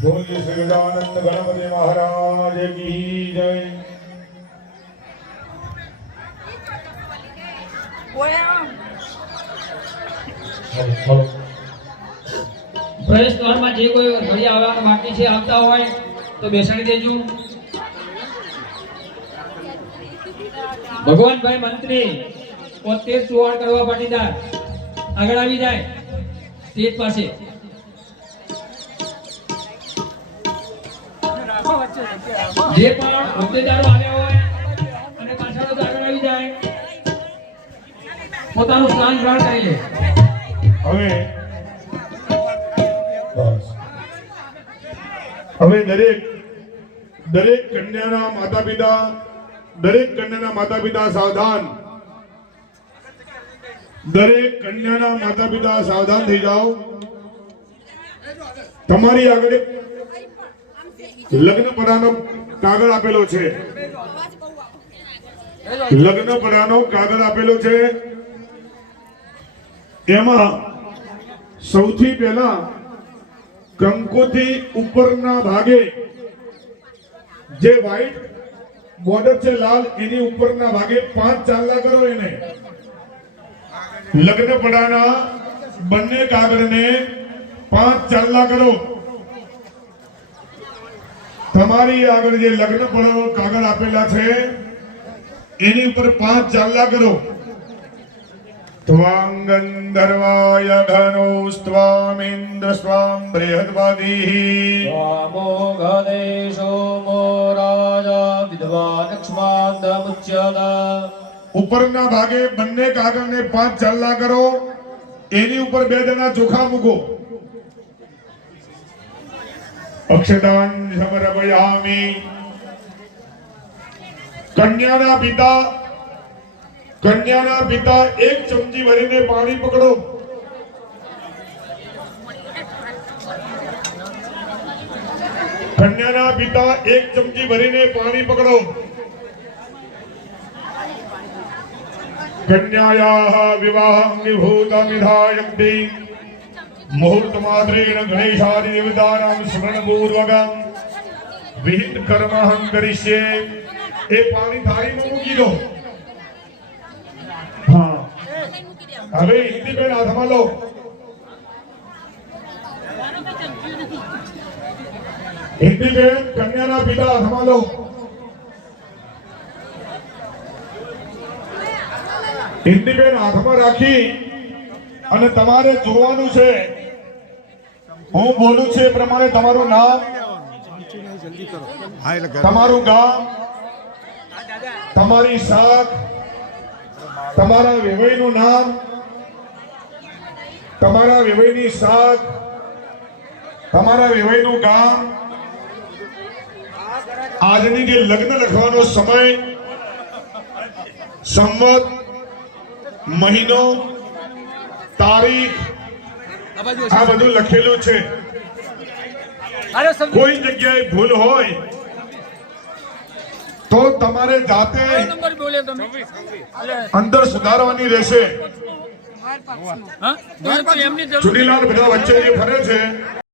પૂજ્ય શ્રી ગણપતિ મહારાજ કી જય પ્રવેશ દ્વારમાં જે કોઈ ઘડી આવવા બાકી છે, આવતા હોય તો બેસાડી દેજો. ભગવાનભાઈ મંત્રી પોતે સુવાળ કરવા પાટીદાર. આગળ આવી જાય. સ્ટેજ પાસે. જે પણ હોદ્દેદારો આવ્યા હોય અને પાછળ આગળ આવી જાય, પોતાનું સ્નાન ગ્રહણ કરી લે. હવે હવે દરેક દરેક કન્યાના માતા પિતા દરેક કન્યાના માતા પિતા સાવધાન. દરેક કન્યાના માતા પિતા સાવધાન થઈ જાઓ. તમારી આગળ લગ્ન પડાનો કાગળ આપેલો છે. લગ્ન પડાનો કાગળ આપેલો છે. એમાં સૌથી પહેલા કંકોથી ઉપરના ભાગે જે વ્હાઈટ બોર્ડર છે લાલ, એની ઉપરના ભાગે પાંચ ચાલલા કરો એને. લગ્ન પડાના બંને કાગળને પાંચ ચાલલા કરો. તમારી આગળ જે લગ્ન પડાનો કાગળ આપેલા છે એની ઉપર પાંચ ચાંદલા કરો त्वां गन्धर्वाय घनो स्वामिन्द्र स्वां बृहद्वादीः स्वामोघदेशो मो राजा विद्वानक्ष्मान्दमुच्यत ઉપરના ભાગે બંને કાગળને પાંચ ચાલ્લા કરો એની ઉપર બે જણા ચોખા મૂકો અક્ષદાન સમર્પયામિ. કન્યાના પિતા કન્યાના પિતા એક ચમચી ભરીને પાણી પકડો. કન્યાના પિતા એક ચમચી ભરીને પાણી પકડો. કન્યાયા વિવાહ નિભૂત નિભૂતમિધાયन्ति મુહૂર્તમાત્રેણ ગણેશાદિ દેવતાનાં સ્મરણપૂર્વકં વિહિત કર્મહં કરીશે એ પાણી થાળીમાં મૂકી દો હા હવે હિન્દી બેન હાથમાં લો હિન્દી બેન કન્યાના પિતા હાથમાં લો હિન્દી બેન હાથમાં રાખી અને તમારે જોવાનું છે. હું બોલું છું એ પ્રમાણે તમારું નામ, તમારું ગામ, તમારી શાખ, તમારા વેવાઈનું નામ, તમારા વેવાઈની શાખ, તમારા વેવાઈનું ગામ. આજની જે લગ્ન લખવાનો સમય સંમત મહિનો તારીખ આ બધું લખેલું છે. કોઈ જગ્યાએ ભૂલ હોય તો તમારે જાતે અંદર સુધારવાની રહેશે. ચુડીલાલ બધા વચ્ચે જે ફરે છે